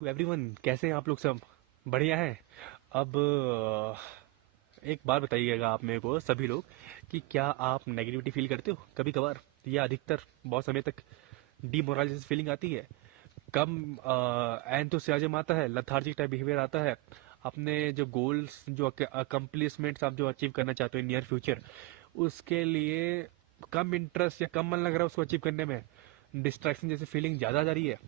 Everyone, कैसे हैं आप लोग? सब बढ़िया हैं। अब एक बात बताइएगा आप मेरे को, सभी लोग, कि क्या आप नेगेटिविटी फील करते हो कभी कभार, या अधिकतर बहुत समय तक डीमोरलाइजेशन फीलिंग आती है? कम एंथुसियाज्म आता है, लथार्जिक टाइप बिहेवियर आता है? अपने जो गोल्स, जो अकम्प्लिशमेंट्स आप जो अचीव करना चाहते हो इन नियर फ्यूचर, उसके लिए कम इंटरेस्ट या कम मन लग रहा है उसको अचीव करने में? डिस्ट्रैक्शन जैसी फीलिंग ज़्यादा आ जा रही है?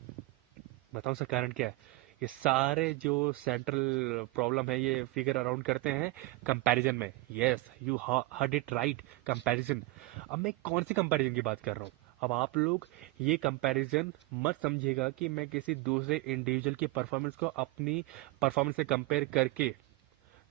बताओ सर, कारण क्या है? ये सारे जो सेंट्रल प्रॉब्लम है ये फिगर अराउंड करते हैं कंपैरिजन में। Yes, you heard it right, comparison. अब मैं कौन सी कंपैरिजन की बात कर रहा हूँ? अब आप लोग ये कंपैरिजन मत समझिएगा कि मैं किसी दूसरे इंडिविजुअल की परफॉर्मेंस को अपनी परफॉर्मेंस से कंपेयर करके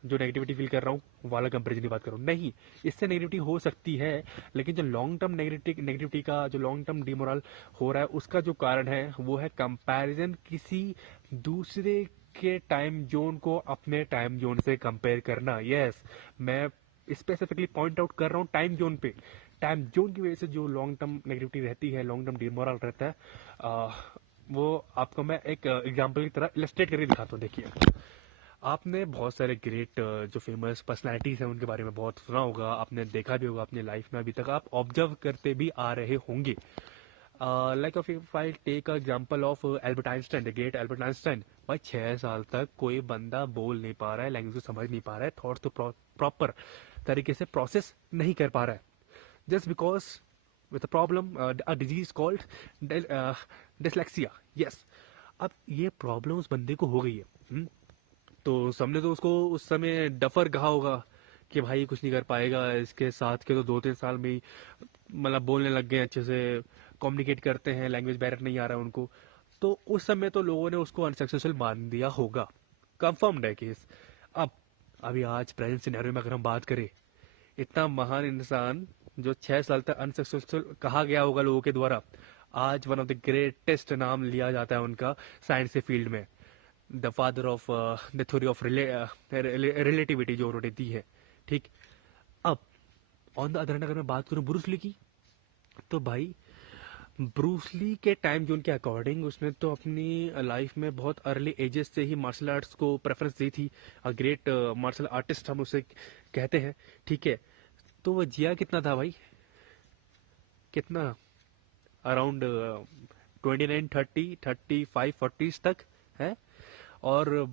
जो नेगेटिविटी फील कर रहा हूँ वाला कंपेरिजन की बात कर रहा हूँ। नहीं, इससे नेगेटिविटी हो सकती है, लेकिन जो लॉन्ग टर्म नेगेटिविटी का, जो लॉन्ग टर्म डिमोरल हो रहा है, उसका जो कारण है वो है कंपैरिजन किसी दूसरे के टाइम जोन को अपने टाइम जोन से कंपेयर करना। यस, मैं स्पेसिफिकली पॉइंट आउट कर रहा हूँ टाइम जोन पे। टाइम जोन की वजह से जो लॉन्ग टर्म नेगेटिविटी रहती है, लॉन्ग टर्म डिमोरल रहता है, वो आपको मैं एक एग्जांपल की तरह इलस्ट्रेट करके दिखाता हूँ। देखिए, आपने बहुत सारे ग्रेट जो फेमस पर्सनालिटीज हैं उनके बारे में बहुत सुना होगा, आपने देखा भी होगा अपनी लाइफ में, अभी तक आप ऑब्जर्व करते भी आ रहे होंगे। Like of if I take example of Albert Einstein, the great Albert Einstein. भाई 6 साल तक कोई बंदा बोल नहीं पा रहा है, लैंग्वेज को समझ नहीं पा रहा है, थॉट्स तो प्रॉपर तरीके से प्रोसेस नहीं कर पा रहा है, just because with a problem, a disease called dyslexia. Yes, अब ये प्रॉब्लम उस बंदे को हो गई है। तो सबने तो उसको उस समय डफर कहा होगा कि भाई कुछ नहीं कर पाएगा, इसके साथ के तो 2-3 साल में ही मतलब बोलने लग गए, अच्छे से कम्युनिकेट करते हैं, लैंग्वेज बैरियर नहीं आ रहा है उनको। तो उस समय तो लोगों ने उसको अनसक्सेसफुल मान दिया होगा, कंफर्म्ड है केस। अब अभी आज प्रेजेंट सिनेरियो में अगर हम बात करें, इतना महान इंसान जो 6 साल तक अनसक्सेसफुल कहा गया होगा लोगों के द्वारा, आज वन ऑफ द ग्रेटेस्ट नाम लिया जाता है उनका साइंस के फील्ड में। The father of the theory of relativity जो उन्होंने दी है। ठीक। अब ऑन द अदर हैंड अगर मैं बात करूं ब्रूस ली की, तो भाई ब्रूस ली के टाइम जोन के अकॉर्डिंग उसने तो अपनी लाइफ में बहुत अर्ली एजेस से ही मार्शल आर्ट्स को प्रेफरेंस दी थी। अ ग्रेट मार्शल आर्टिस्ट हम उसे कहते हैं। ठीक है, तो वो जिया कितना था भाई? कितना? अराउंड 29, 30, 35, 40 तक है। और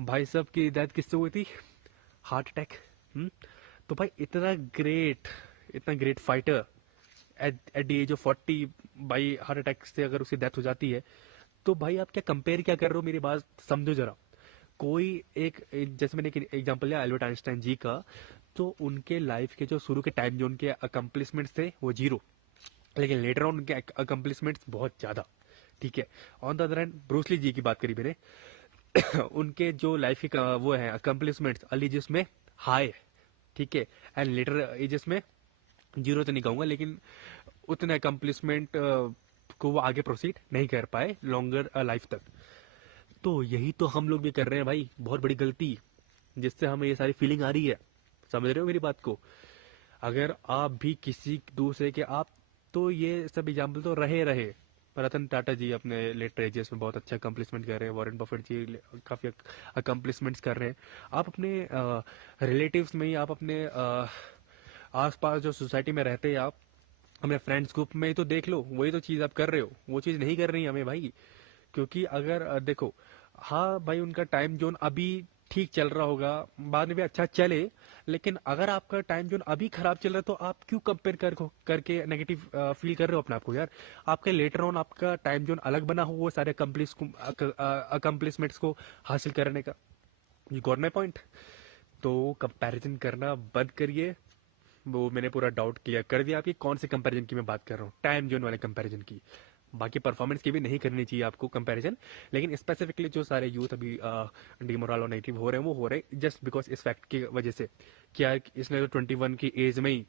भाई साहब की डेथ किससे हुई थी? Heart attack. तो भाई इतना great fighter at the age of 40 भाई हार्ट अटैक से अगर उसकी डेथ हो जाती है, तो भाई आप क्या कंपेयर क्या कर रहे हो? मेरी बात समझो जरा। कोई जैसे मैंने एक एग्जांपल लिया एल्बर्ट आइंस्टाइन जी का, तो उनके लाइफ के जो शुरू के टाइम जो उनके अकम्पलिशमेंट्स थे वो जीरो, लेकिन लेटर ऑन उनके अकम्पलिशमेंट्स बहुत ज्यादा। ठीक है। On the other hand Bruce Lee ji की बात करी मैंने, उनके जो लाइफ की वो है अकम्पलिशमेंट्स अर्ली एजेस में हाई, ठीक है, एंड लेटर एजेस में जीरो तो नहीं कहूंगा, लेकिन उतने अकम्पलिशमेंट को वो आगे प्रोसीड नहीं कर पाए लॉन्गर लाइफ तक। तो यही तो हम लोग भी कर रहे हैं भाई, बहुत बड़ी गलती, जिससे हमें ये सारी फीलिंग आ रही है। समझ रहे हो मेरी बात को? अगर आप भी किसी दूसरे के आप, तो ये सब एग्जाम्पल तो रहे रहे। रतन टाटा जी अपने लेटर एजेस में बहुत अच्छा अकम्पलिशमेंट कर रहे हैं, वॉरेन बफेट जी काफी अकम्पलिशमेंट्स कर रहे हैं। आप अपने रिलेटिव्स में ही, आप अपने आसपास जो सोसाइटी में रहते हैं, आप अपने फ्रेंड्स ग्रुप में ही तो देख लो, वही तो चीज आप कर रहे हो, वो चीज नहीं कर रही हमें भाई। क्योंकि अगर देखो, हाँ भाई उनका टाइम जोन अभी ठीक चल रहा होगा, बाद में भी अच्छा चले, लेकिन अगर आपका टाइम जोन अभी खराब चल रहा है तो आप क्यों कंपेयर करके नेगेटिव फील कर रहे हो अपने आप को यार? आपके लेटर ऑन आपका टाइम जोन अलग बना हो वो सारे अकम्पलिशमेंट्स को हासिल करने का। You got my point? तो कंपैरिजन करना बंद करिए। वो मैंने पूरा डाउट क्लियर कर दिया आपकी कौन से कंपैरिजन की मैं बात कर रहा हूँ, टाइम जोन वाले कंपैरिजन की। बाकी परफॉर्मेंस की भी नहीं करनी चाहिए आपको कंपैरिजन, लेकिन स्पेसिफिकली जो सारे यूथ अभी डिमोरल और नेगेटिव हो रहे हैं वो हो रहे हैं जस्ट बिकॉज इस फैक्ट की वजह से। क्या इसने तो 21 की एज में ही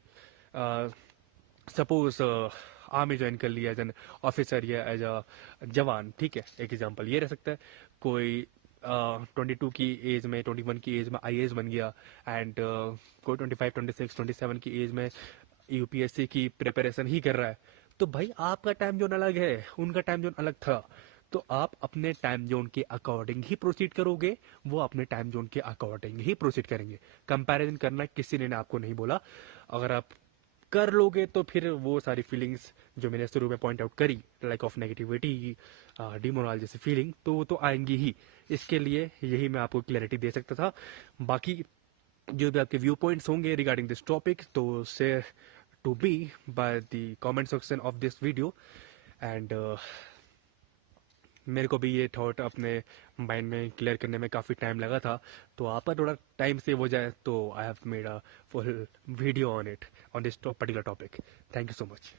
सपोज आर्मी ज्वाइन कर लिया एज एन ऑफिसर या एज अ जवान, ठीक है, एक एग्जांपल ये रह सकता है। कोई 22 की एज में, 21 की एज में आईएएस बन गया, एंड कोई 25, 26, 27 की एज में यूपीएससी की प्रिपरेशन ही कर रहा है। तो भाई आपका टाइम जोन अलग है, उनका टाइम जोन अलग था। तो आप अपने टाइम जोन के अकॉर्डिंग ही प्रोसीड करोगे, वो अपने टाइम जोन के अकॉर्डिंग ही प्रोसीड करेंगे। कंपैरिजन करना किसी ने आपको नहीं बोला। अगर आप कर लोगे तो फिर वो सारी फीलिंग्स जो मैंने शुरू में पॉइंट आउट करी, लाइक ऑफ नेगेटिविटी, डिमोरल जैसी फीलिंग, तो वो तो आएंगी ही। इसके लिए यही मैं आपको क्लैरिटी दे सकता था। बाकी जो भी आपके व्यू पॉइंट्स होंगे रिगार्डिंग दिस टॉपिक, तो share to be by the comment section of this video. And मेरे को भी ये थॉट अपने माइंड में क्लियर करने में काफ़ी टाइम लगा था, तो आप पर थोड़ा टाइम सेव हो जाए, तो I have made a full video on it, on this particular topic. Thank you so much.